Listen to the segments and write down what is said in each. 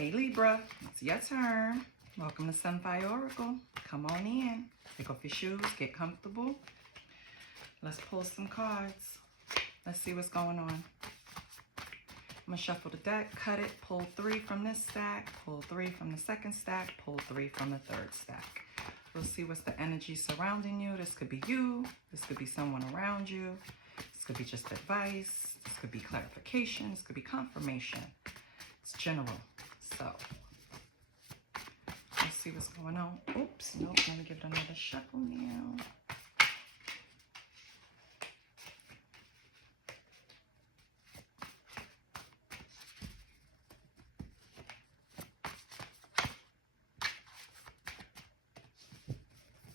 Hey Libra, it's your turn. Welcome to Sunfire Oracle. Come on in. Take off your shoes, get comfortable. Let's pull some cards. Let's see what's going on. I'm going to shuffle the deck, cut it, pull 3 from this stack, pull 3 from the second stack, pull 3 from the third stack. We'll see what's the energy surrounding you. This could be you. This could be someone around you. This could be just advice. This could be clarification. This could be confirmation. It's general. So, let's see what's going on. Oops, nope, let me give it another shuffle now.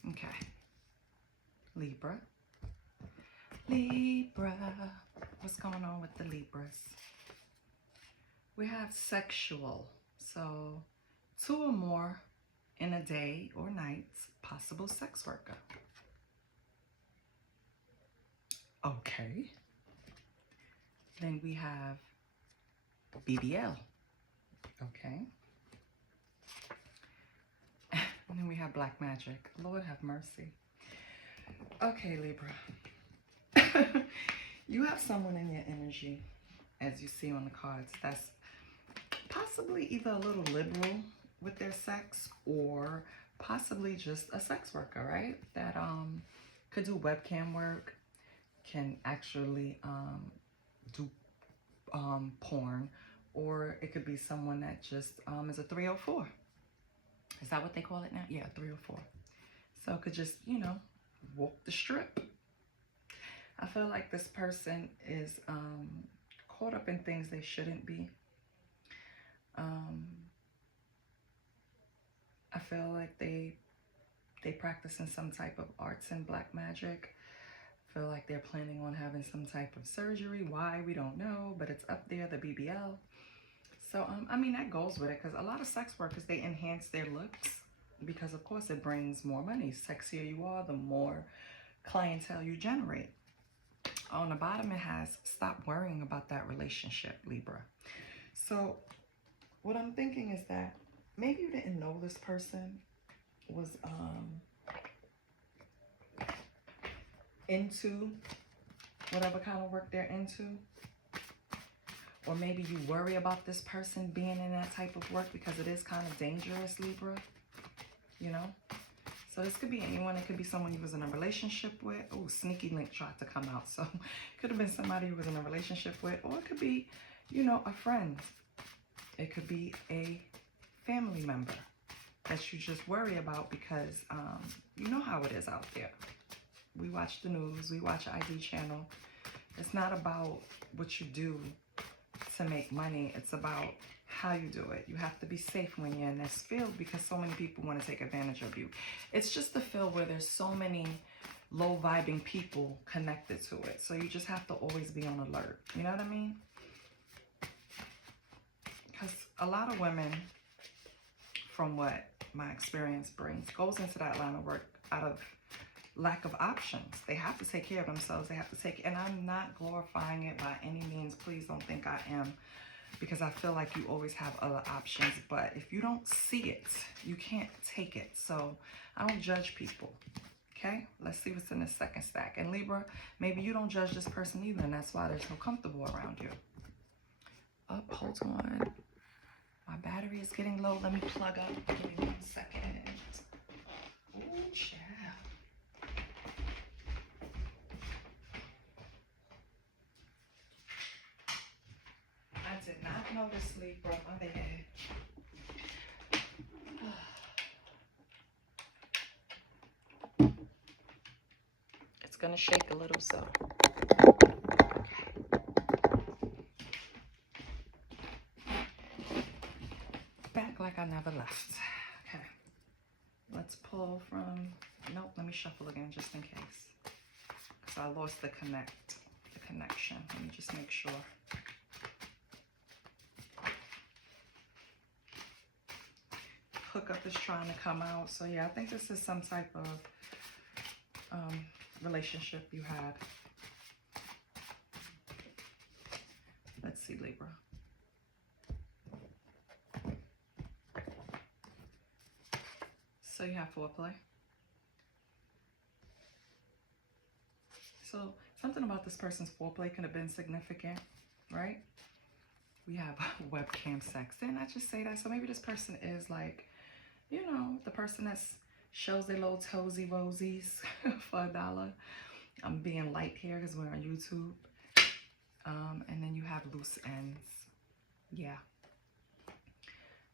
Okay. Libra. Libra. What's going on with the Libras? We have sexual. So 2 or more in a day or night, possible sex worker. Okay. Then we have BBL. Okay. And then we have black magic. Lord have mercy. Okay, Libra. You have someone in your energy, as you see on the cards, that's possibly either a little liberal with their sex or possibly just a sex worker, right? That could do webcam work, can actually do porn, or it could be someone that just is a 304. Is that what they call it now? Yeah, 304. So it could just, you know, walk the strip. I feel like this person is caught up in things they shouldn't be. I feel like they practicing some type of arts and black magic. I feel like they're planning on having some type of surgery. Why? We don't know, but it's up there, the BBL. So, I mean, that goes with it, because a lot of sex workers, they enhance their looks because, of course, it brings more money. Sexier you are, the more clientele you generate. On the bottom, it has, stop worrying about that relationship, Libra. So what I'm thinking is that maybe you didn't know this person was into whatever kind of work they're into. Or maybe you worry about this person being in that type of work because it is kind of dangerous, Libra. You know? So this could be anyone. It could be someone you was in a relationship with. Oh, sneaky link tried to come out. So it could have been somebody you was in a relationship with. Or it could be, you know, a friend. It could be a family member that you just worry about because you know how it is out there. We watch the news. We watch ID channel. It's not about what you do to make money. It's about how you do it. You have to be safe when you're in this field because so many people want to take advantage of you. It's just a field where there's so many low vibing people connected to it. So you just have to always be on alert. You know what I mean? Because a lot of women, from what my experience brings, goes into that line of work out of lack of options. They have to take care of themselves. They have to take, and I'm not glorifying it by any means. Please don't think I am, because I feel like you always have other options. But if you don't see it, you can't take it. So I don't judge people. Okay, let's see what's in the second stack. And Libra, maybe you don't judge this person either, and that's why they're so comfortable around you. Up, hold on. My battery is getting low. Let me plug up. Give me 1 second. Oh, child. I did not notice Libra. My bad. It's gonna shake a little, so. Back like I never left. Okay. Let's pull from, nope, let me shuffle again just in case. Because I lost the connection. Let me just make sure. Hookup is trying to come out. So yeah, I think this is some type of relationship you had. Let's see, Libra. So you have foreplay. So something about this person's foreplay could have been significant, right? We have webcam sex. Didn't I just say that? So maybe this person is like, you know, the person that shows their little toesy rosies for $1. I'm being light here because we're on YouTube. And then you have loose ends. Yeah.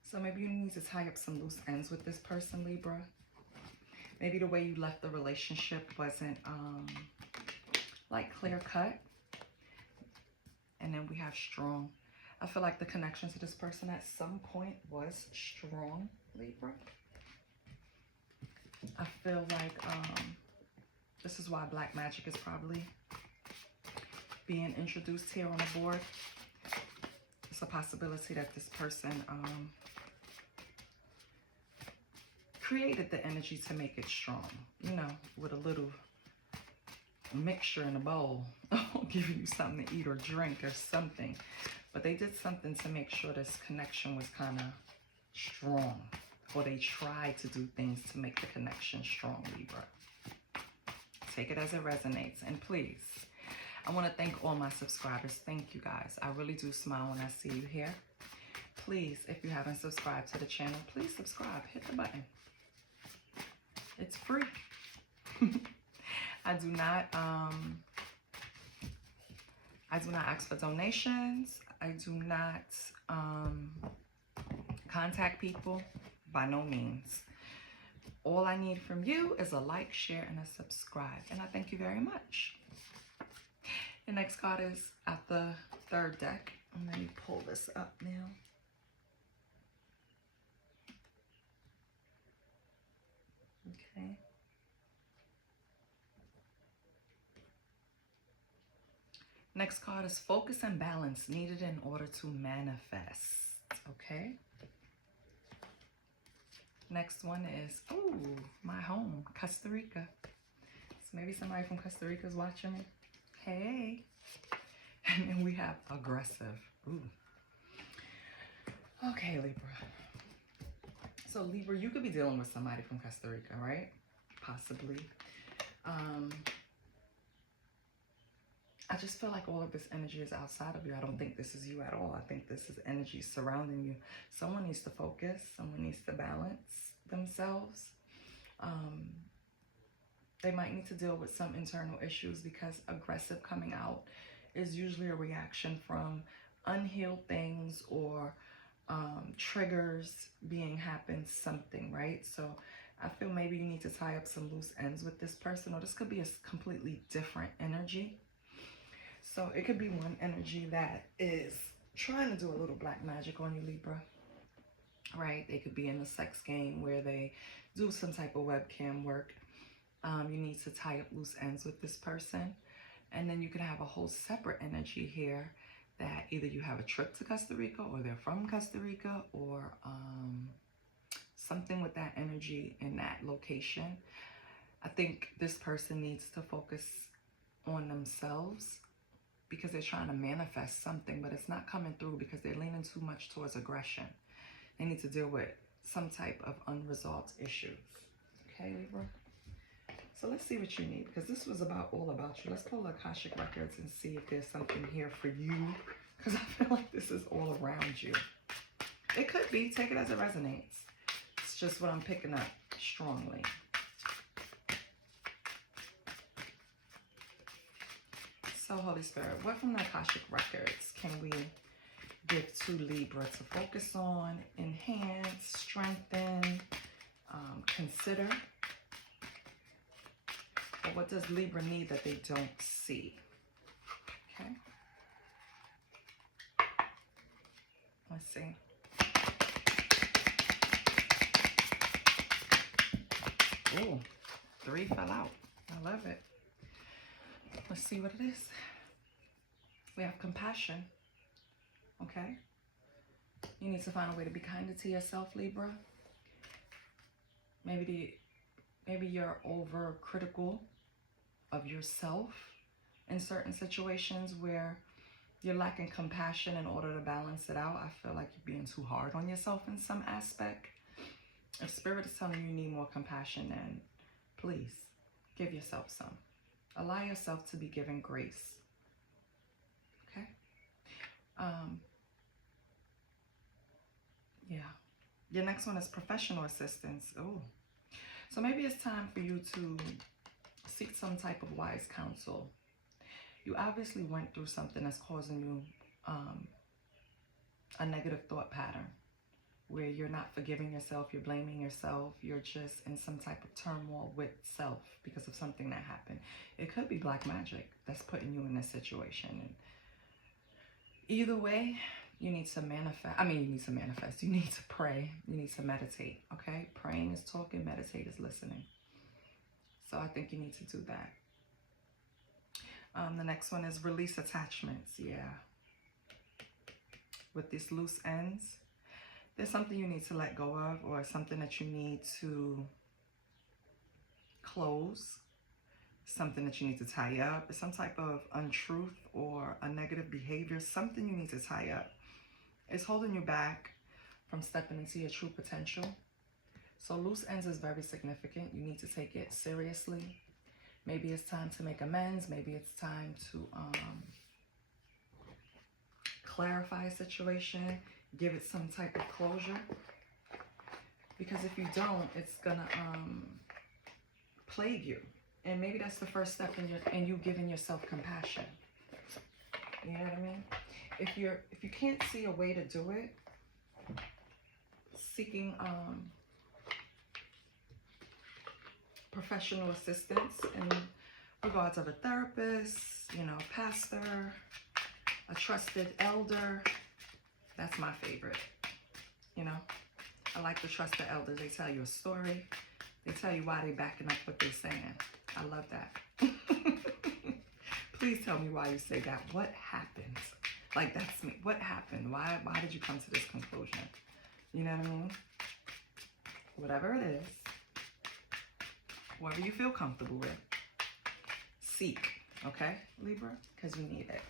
So maybe you need to tie up some loose ends with this person, Libra. Maybe the way you left the relationship wasn't like clear cut. And then we have strong. I feel like the connection to this person at some point was strong, Libra. I feel like this is why black magic is probably being introduced here on the board. It's a possibility that this person created the energy to make it strong, you know, with a little mixture in a bowl, giving you something to eat or drink or something. But they did something to make sure this connection was kind of strong, or they tried to do things to make the connection strong, Libra. Take it as it resonates. And please, I want to thank all my subscribers. Thank you guys. I really do smile when I see you here. Please, if you haven't subscribed to the channel, please subscribe. Hit the button. It's free. I do not ask for donations. I do not contact people, by no means. All I need from you is a like, share, and a subscribe. And I thank you very much. The next card is at the third deck. And let me pull this up now. Okay. Next card is focus and balance needed in order to manifest. Okay. Next one is, oh, my home, Costa Rica. So maybe somebody from Costa Rica is watching me. Hey. And then we have aggressive. Ooh. Okay, Libra. So Libra, you could be dealing with somebody from Costa Rica, right? Possibly. I just feel like all of this energy is outside of you. I don't think this is you at all. I think this is energy surrounding you. Someone needs to focus. Someone needs to balance themselves. They might need to deal with some internal issues, because aggressive coming out is usually a reaction from unhealed things or triggers being happened, something, right? So I feel maybe you need to tie up some loose ends with this person, or this could be a completely different energy. So it could be one energy that is trying to do a little black magic on you, Libra, right? They could be in a sex game where they do some type of webcam work. You need to tie up loose ends with this person. And then you could have a whole separate energy here that either you have a trip to Costa Rica, or they're from Costa Rica, or something with that energy in that location. I think this person needs to focus on themselves, because they're trying to manifest something, but it's not coming through because they're leaning too much towards aggression. They need to deal with some type of unresolved issues. Okay, Libra? So let's see what you need, because this was all about you. Let's pull Akashic Records and see if there's something here for you, because I feel like this is all around you. It could be. Take it as it resonates. It's just what I'm picking up strongly. So, Holy Spirit, what from the Akashic Records can we give to Libra to focus on, enhance, strengthen, consider? Or what does Libra need that they don't see? Okay. Let's see. Ooh, 3 fell out. I love it. Let's see what it is. We have compassion. Okay. You need to find a way to be kinder to yourself, Libra. Maybe you're overcritical of yourself in certain situations where you're lacking compassion in order to balance it out. I feel like you're being too hard on yourself in some aspect. If Spirit is telling you need more compassion, then please give yourself some. Allow yourself to be given grace. Okay? Yeah. Your next one is professional assistance. Oh. So maybe it's time for you to seek some type of wise counsel. You obviously went through something that's causing you a negative thought pattern where you're not forgiving yourself, you're blaming yourself, you're just in some type of turmoil with self because of something that happened. It could be black magic that's putting you in this situation. And either way, you need to manifest. You need to manifest. You need to pray. You need to meditate, okay? Praying is talking, meditate is listening. So I think you need to do that. The next one is release attachments. Yeah. With these loose ends, there's something you need to let go of, or something that you need to close, something that you need to tie up, some type of untruth or a negative behavior, something you need to tie up. It's holding you back from stepping into your true potential. So loose ends is very significant. You need to take it seriously. Maybe it's time to make amends. Maybe it's time to clarify a situation, give it some type of closure. Because if you don't, it's gonna plague you. And maybe that's the first step in you giving yourself compassion. You know what I mean? If you can't see a way to do it, seeking professional assistance in regards of a therapist, a pastor, a trusted elder, that's my favorite. I like to trust the elders. They tell you a story. They tell you why they're backing up what they're saying. I love that. Please tell me why you say that. What happened? Like, that's me. What happened? Why did you come to this conclusion? You know what I mean? Whatever it is, whatever you feel comfortable with, seek, okay, Libra? Because you need it.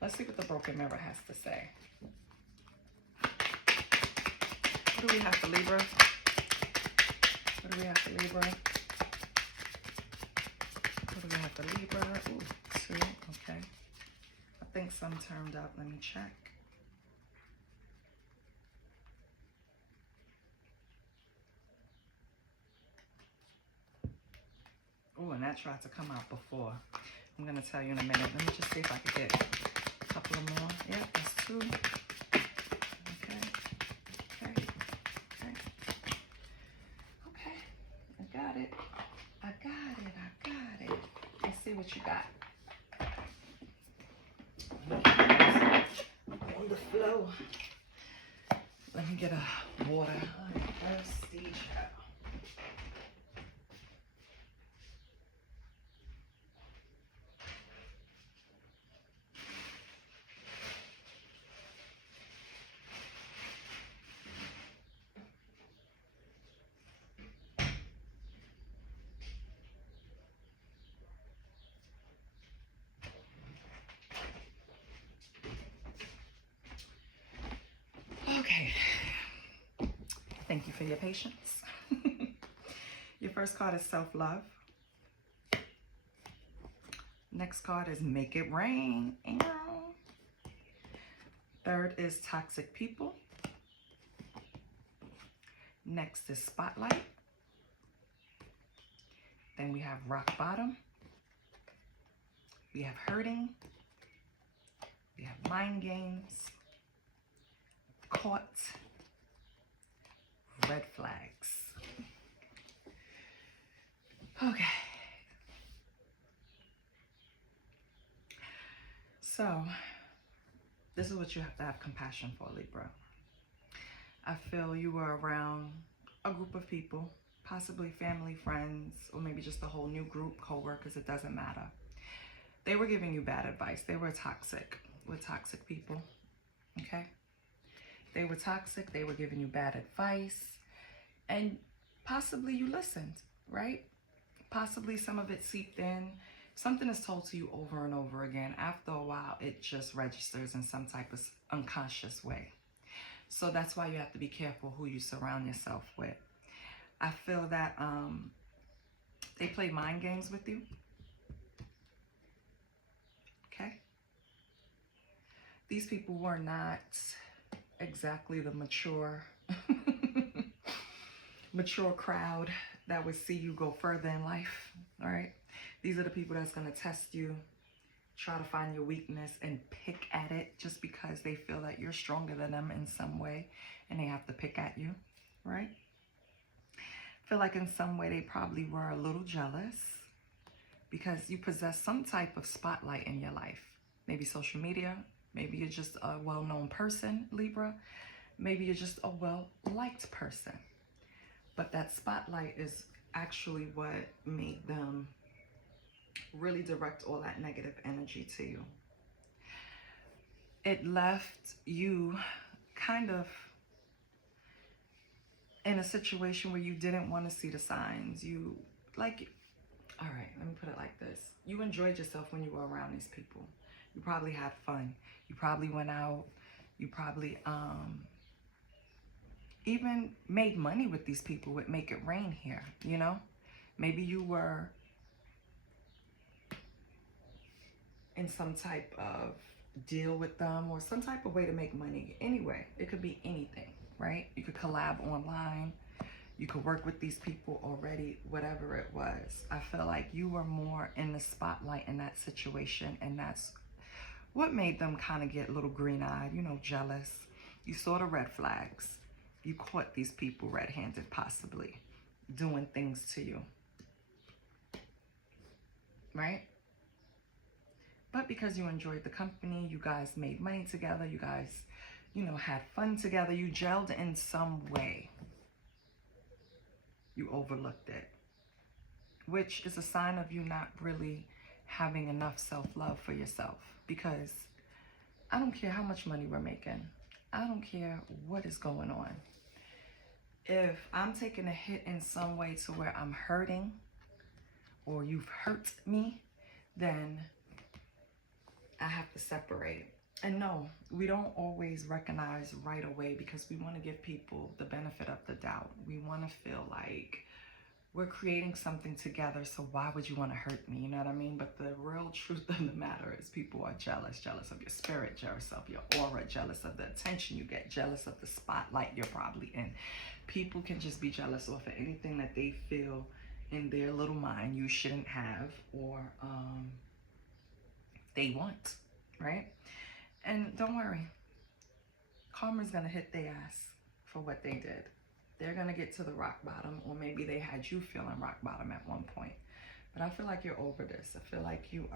Let's see what the broken mirror has to say. What do we have for Libra? What do we have for Libra? What do we have for Libra? Ooh, 2, okay. I think some turned up. Let me check. Oh, and that tried to come out before. I'm going to tell you in a minute. Let me just see if I can get a couple of more. Yep, that's 2. Okay. Okay. Okay. Okay. I got it. I got it. I got it. Let's see what you got. On the flow. Let me get a water. I'm thirsty. Okay. Thank you for your patience. Your first card is self-love. Next card is make it rain. Third is toxic people. Next is spotlight. Then we have rock bottom. We have hurting. We have mind games. Caught. Red flags. Okay. So, this is what you have to have compassion for, Libra. I feel you were around a group of people, possibly family, friends, or maybe just a whole new group, co-workers, it doesn't matter. They were giving you bad advice. They were toxic. With toxic people, okay? They were toxic. They were giving you bad advice. And possibly you listened, right? Possibly some of it seeped in. Something is told to you over and over again. After a while, it just registers in some type of unconscious way. So that's why you have to be careful who you surround yourself with. I feel that they play mind games with you. Okay? These people were not exactly the mature mature crowd that would see you go further in life. All right? These are the people that's going to test you, try to find your weakness and pick at it just because they feel that you're stronger than them in some way and they have to pick at you, right? Feel like in some way they probably were a little jealous because you possess some type of spotlight in your life. Maybe social media, maybe you're just a well-known person, Libra. Maybe you're just a well-liked person. But that spotlight is actually what made them really direct all that negative energy to you. It left you kind of in a situation where you didn't want to see the signs. You, like, all right, let me put it like this. You enjoyed yourself when you were around these people. You probably had fun. You probably went out. You probably even made money with these people with Make It Rain here, you know? Maybe you were in some type of deal with them or some type of way to make money. Anyway, it could be anything, right? You could collab online. You could work with these people already, whatever it was. I feel like you were more in the spotlight in that situation, and that's what made them kind of get a little green-eyed, you know, jealous. You saw the red flags. You caught these people red-handed, possibly, doing things to you, right? But because you enjoyed the company, you guys made money together, you guys, you know, had fun together, you gelled in some way. You overlooked it, which is a sign of you not really having enough self-love for yourself. Because I don't care how much money we're making. I don't care what is going on. If I'm taking a hit in some way to where I'm hurting or you've hurt me, then I have to separate. And no, we don't always recognize right away because we want to give people the benefit of the doubt. We want to feel like we're creating something together, so why would you want to hurt me? You know what I mean? But the real truth of the matter is people are jealous. Jealous of your spirit, jealous of your aura, jealous of the attention you get, jealous of the spotlight you're probably in. People can just be jealous off of anything that they feel in their little mind you shouldn't have or they want, right? And don't worry, karma's gonna hit their ass for what they did. They're gonna get to the rock bottom, or maybe they had you feeling rock bottom at one point. But I feel like you're over this. I feel like you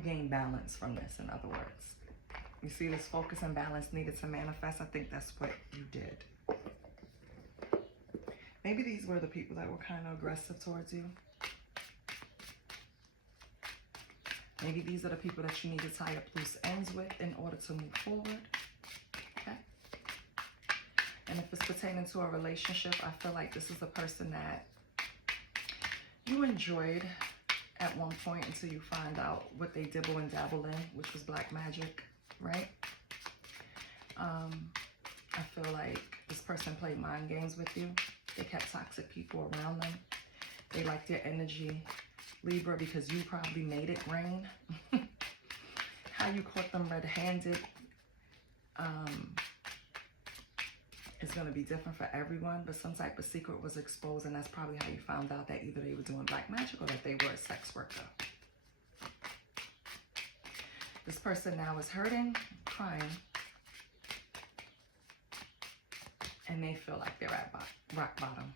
gained balance from this, in other words. You see this focus and balance needed to manifest. I think that's what you did. Maybe these were the people that were kind of aggressive towards you. Maybe these are the people that you need to tie up loose ends with in order to move forward. Okay? And if it's pertaining to a relationship, I feel like this is a person that you enjoyed at one point until you find out what they dibble and dabble in, which was black magic, right? I feel like this person played mind games with you. They kept toxic people around them. They liked your energy, Libra, because you probably made it rain. How you caught them red-handed is going to be different for everyone, but some type of secret was exposed, and that's probably how you found out that either they were doing black magic or that they were a sex worker. This person now is hurting, crying, and they feel like they're at rock bottom.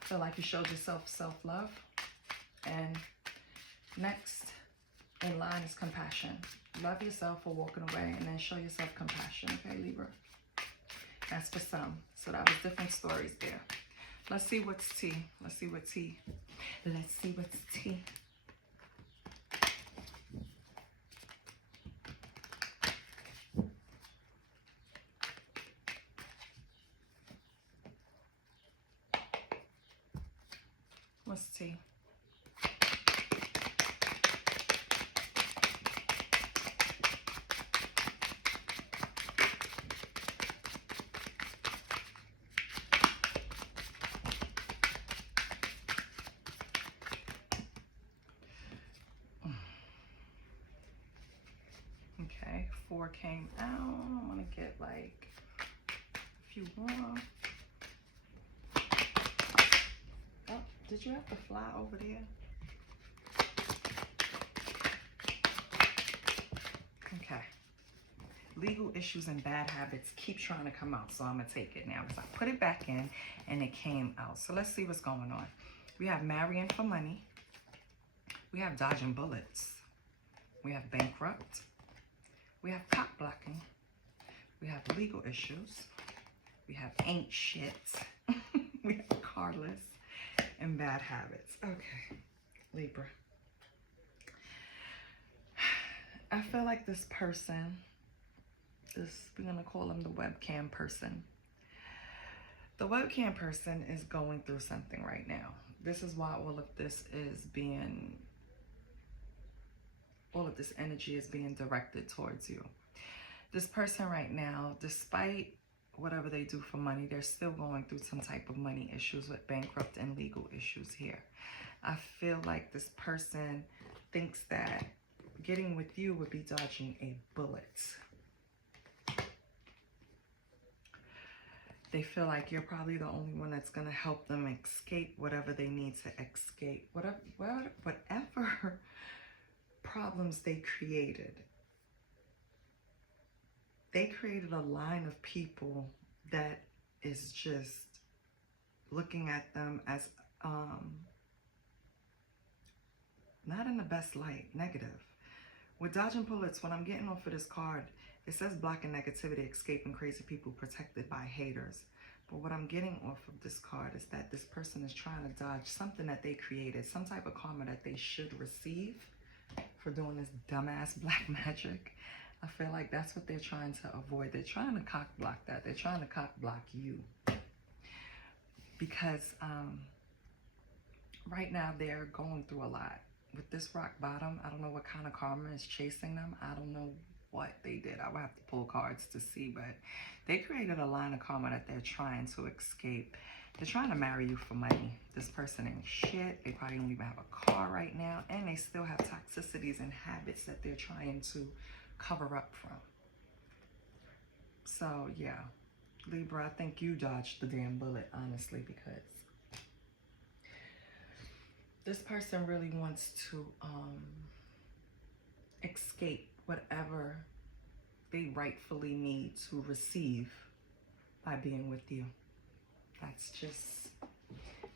Feel like you showed yourself self-love. And next in line is compassion. Love yourself for walking away and then show yourself compassion. Okay, Libra? That's for some. So that was different stories there. Let's see what's tea. Let's see what tea. Let's see what's tea. What's tea? 4 came out. I want to get like a few more. Oh, did you have to fly over there? Okay. Legal issues and bad habits keep trying to come out, so I'm going to take it now because I put it back in and it came out. So let's see what's going on. We have marrying for money. We have dodging bullets. We have bankrupt. We have cock blocking. We have legal issues. We have ain't shit. We have carless and bad habits. Okay, Libra. I feel like this person, we're going to call him the webcam person. The webcam person is going through something right now. This is why all of this energy is being directed towards you. This person right now, despite whatever they do for money, they're still going through some type of money issues with bankrupt and legal issues here. I feel like this person thinks that getting with you would be dodging a bullet. They feel like you're probably the only one that's going to help them escape whatever they need to escape. Whatever problems they created. They created a line of people that is just looking at them as not in the best light, negative. With dodging bullets, what I'm getting off of this card, it says blocking negativity, escaping crazy people, protected by haters. But what I'm getting off of this card is that this person is trying to dodge something that they created, some type of karma that they should receive for doing this dumbass black magic. I feel like that's what they're trying to avoid. They're trying to cock block that. They're trying to cock block you. Because right now they're going through a lot. With this rock bottom, I don't know what kind of karma is chasing them. I don't know what they did. I would have to pull cards to see, but they created a line of karma that they're trying to escape. They're trying to marry you for money. This person ain't shit. They probably don't even have a car right now, and they still have toxicities and habits that they're trying to cover up from. So yeah, Libra, I think you dodged the damn bullet, honestly, because this person really wants to escape whatever they rightfully need to receive by being with you. That's just,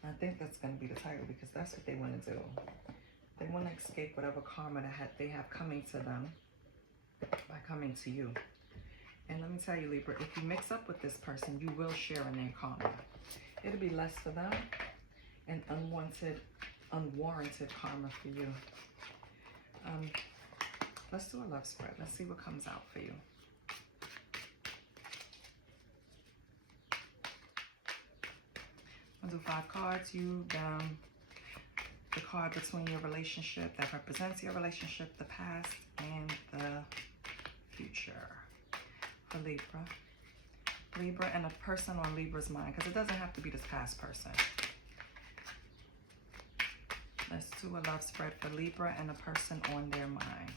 I think that's going to be the title, because that's what they want to do. They want to escape whatever karma that they have coming to them by coming to you. And let me tell you, Libra, if you mix up with this person, you will share in their karma. It'll be less for them and unwarranted karma for you. Let's do a love spread. Let's see what comes out for you. I'll do 5 cards. You, them, the card between your relationship that represents your relationship, the past, and the future for Libra. Libra and a person on Libra's mind, because it doesn't have to be this past person. Let's do a love spread for Libra and a person on their mind.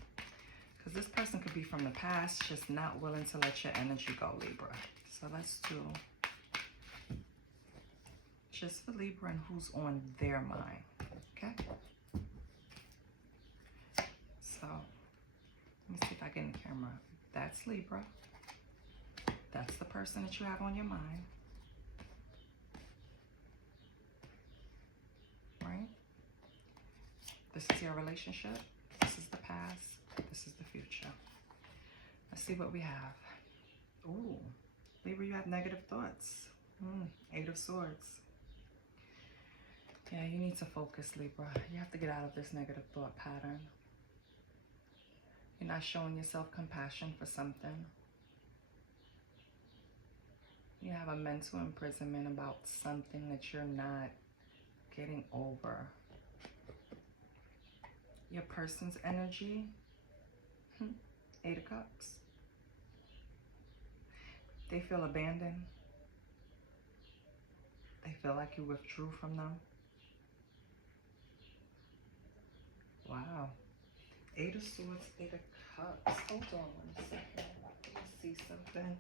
Because this person could be from the past, just not willing to let your energy go, Libra. So let's do just for Libra and who's on their mind. Okay? So, let me see if I get in the camera. That's Libra. That's the person that you have on your mind. Right? This is your relationship. This is the past. This is the future. Let's see what we have. Ooh, Libra, you have negative thoughts. 8 of Swords. Yeah, you need to focus, Libra. You have to get out of this negative thought pattern. You're not showing yourself compassion for something. You have a mental imprisonment about something that you're not getting over. Your person's energy. 8 of Cups. They feel abandoned. They feel like you withdrew from them. Wow. Eight of Swords, Eight of Cups. Hold on 1 second. Let me see something.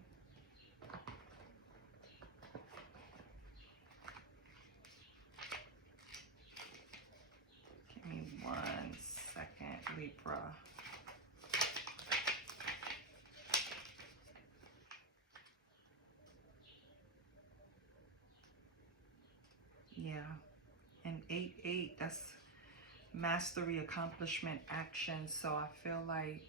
Give me 1 second, Libra. Yeah. And 8-8, that's mastery, accomplishment, action. So I feel like,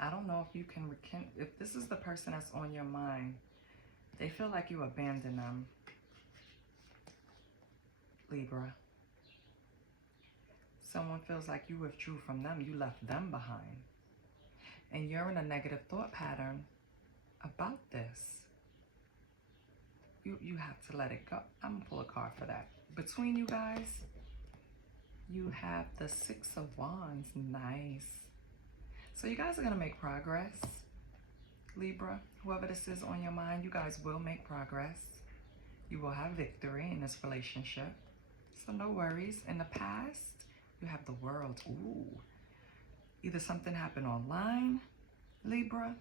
I don't know if you can if this is the person that's on your mind, they feel like you abandoned them, Libra. Someone feels like you withdrew from them, you left them behind. And you're in a negative thought pattern about this. You have to let it go. I'm gonna pull a card for that. Between you guys, you have the Six of Wands. Nice. So you guys are gonna make progress, Libra. Whoever this is on your mind, you guys will make progress. You will have victory in this relationship. So no worries. In the past, you have the World. Ooh. Either something happened online, Libra,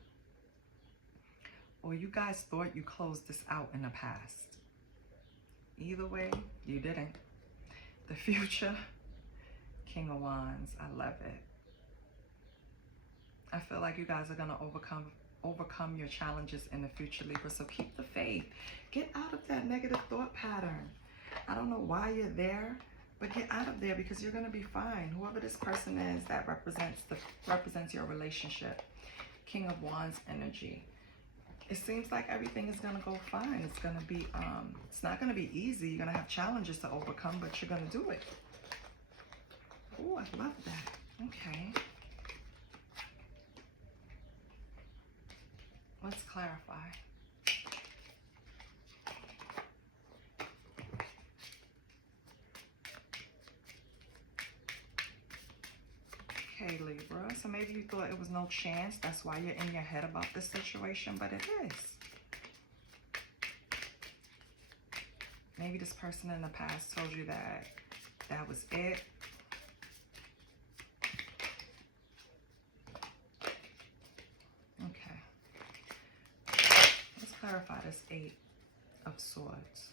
or you guys thought you closed this out in the past. Either way, you didn't. The future, King of Wands. I love it. I feel like you guys are gonna overcome your challenges in the future, Libra. So keep the faith. Get out of that negative thought pattern. I don't know why you're there, but get out of there because you're gonna be fine. Whoever this person is that represents your relationship, King of Wands energy. It seems like everything is gonna go fine. It's gonna be, it's not gonna be easy. You're gonna have challenges to overcome, but you're gonna do it. Oh, I love that. Okay. Let's clarify. Okay, Libra. So maybe you thought it was no chance. That's why you're in your head about this situation, but it is. Maybe this person in the past told you that that was it. Okay. Let's clarify this Eight of Swords.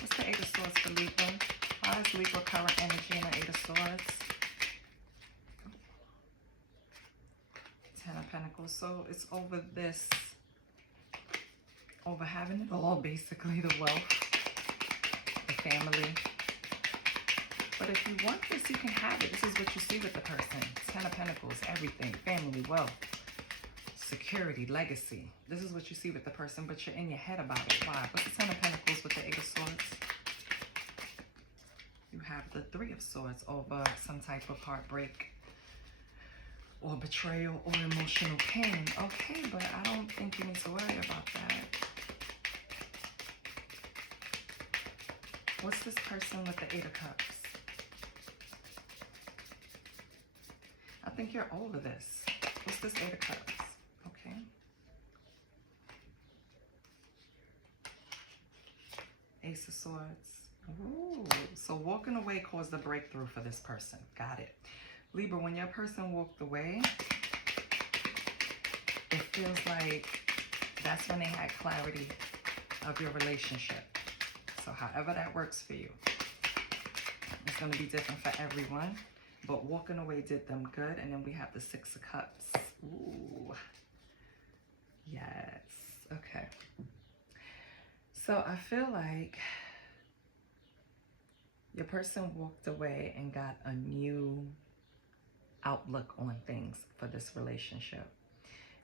What's the Eight of Swords for Libra? Why is Libra current energy in the Eight of Swords? Ten of Pentacles. So it's over this, over having it all, basically, the wealth, the family. But if you want this, you can have it. This is what you see with the person. Ten of Pentacles, everything, family, wealth, security, legacy. This is what you see with the person, but you're in your head about it. Why? What's the Ten of Pentacles with the Eight of Swords? You have the Three of Swords over some type of heartbreak or betrayal or emotional pain. Okay, but I don't think you need to worry about that. What's this person with the Eight of Cups? I think you're over this. What's this Eight of Cups? Okay. Ace of Swords. Ooh, so walking away caused a breakthrough for this person. Got it. Libra, when your person walked away, it feels like that's when they had clarity of your relationship. So however that works for you, it's going to be different for everyone. But walking away did them good. And then we have the Six of Cups. Ooh. Yes. Okay. So I feel like your person walked away and got a new outlook on things for this relationship.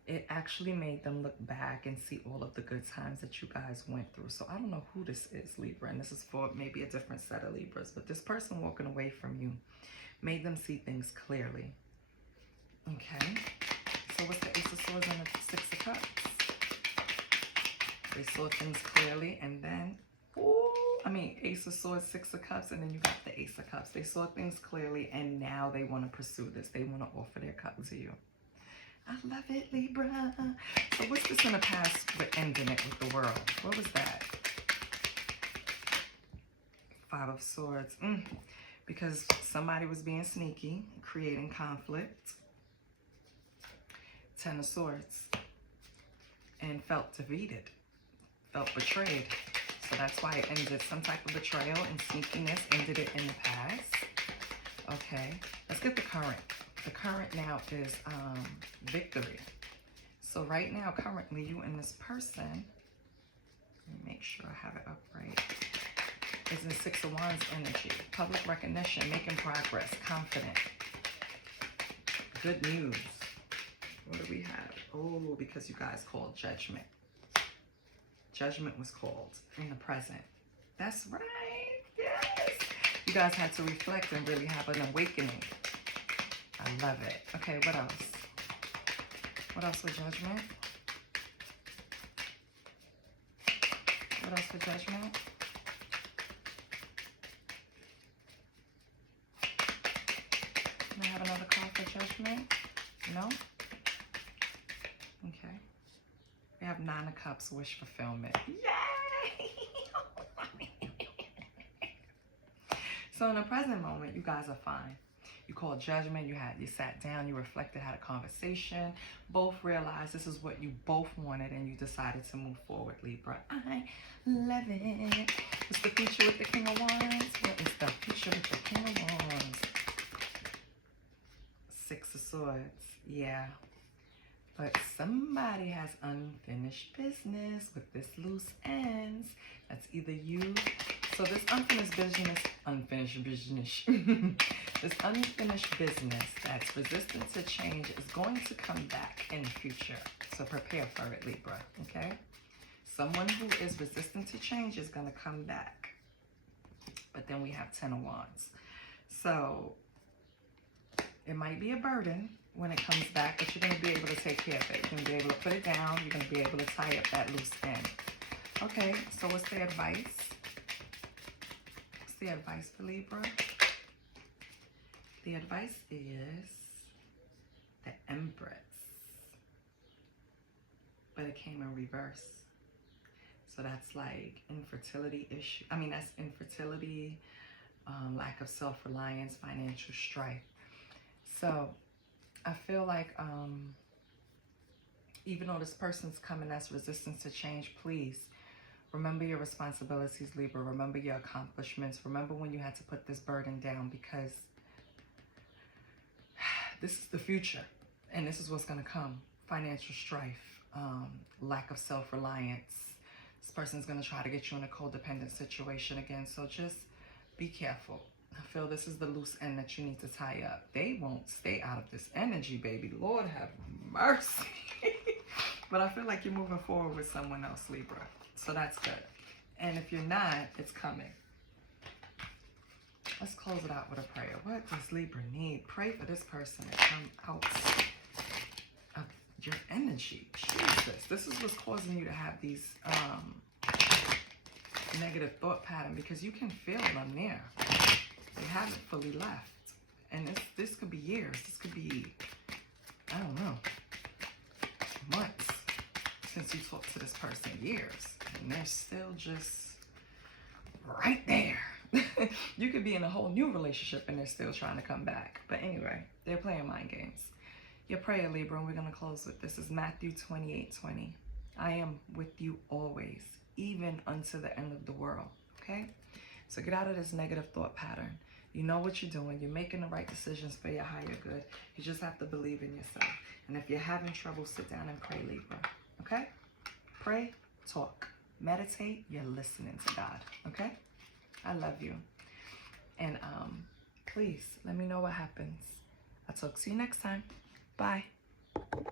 It actually made them look back and see all of the good times that you guys went through. So I don't know who this is, Libra, and this is for maybe a different set of Libras, but this person walking away from you made them see things clearly. Okay. So what's the Ace of Swords and the Six of Cups? They saw things clearly, and then, Ace of Swords, Six of Cups, and then you got the Ace of Cups. They saw things clearly, and now they want to pursue this. They want to offer their cup to you. I love it, Libra. So what's this in the past with ending it with the World? What was that? Five of Swords. Because somebody was being sneaky, creating conflict. Ten of Swords. And felt defeated. Felt betrayed. So that's why it ended. Some type of betrayal and sneakiness ended it in the past. Okay. Let's get the current. The current now is victory. So right now, currently, you and this person, let me make sure I have it up right, is in Six of Wands energy. Public recognition, making progress, confident. Good news. What do we have? Oh, because you guys called judgment. Judgment was called in the present. That's right. Yes. You guys had to reflect and really have an awakening. I love it. Okay, what else? What else with judgment? What else with judgment? Can I have another card for judgment? No? Okay. We have Nine of Cups, wish fulfillment. Yay! So in the present moment, you guys are fine. You called judgment, you sat down, you reflected, had a conversation, both realized this is what you both wanted and you decided to move forward, Libra. I love it. What's the future with the King of Wands? What is the future with the King of Wands? Six of Swords, yeah. But somebody has unfinished business with this loose ends. That's either you. So this unfinished business, this unfinished business that's resistant to change is going to come back in the future. So prepare for it, Libra, okay? Someone who is resistant to change is going to come back. But then we have Ten of Wands. So it might be a burden when it comes back, but you're going to be able to take care of it. You're going to be able to put it down. You're going to be able to tie up that loose end. Okay, so what's the advice? What's the advice for Libra? The advice is the Empress. But it came in reverse. So that's like infertility issue. I mean, that's infertility, lack of self-reliance, financial strife. So I feel like even though this person's coming as resistance to change, please remember your responsibilities, Libra. Remember your accomplishments. Remember when you had to put this burden down, because this is the future and this is what's going to come. Financial strife, lack of self-reliance. This person's going to try to get you in a codependent situation again. So just be careful. I feel this is the loose end that you need to tie up. They won't stay out of this energy, baby. Lord have mercy. But I feel like you're moving forward with someone else, Libra. So that's good. And if you're not, it's coming. Let's close it out with a prayer. What does Libra need? Pray for this person to come out of your energy. Jesus. This is what's causing you to have these negative thought pattern, because you can feel them there. They haven't fully left. And this could be years. This could be, I don't know, months since you talked to this person. Years. And they're still just right there. You could be in a whole new relationship and they're still trying to come back. But anyway, they're playing mind games. Your prayer, Libra, and we're going to close with this, is Matthew 28:20. I am with you always, even unto the end of the world. Okay? So get out of this negative thought pattern. You know what you're doing. You're making the right decisions for your higher good. You just have to believe in yourself. And if you're having trouble, sit down and pray, Libra. Okay? Pray, talk, meditate. You're listening to God. Okay? I love you. And please let me know what happens. I'll talk to you next time. Bye.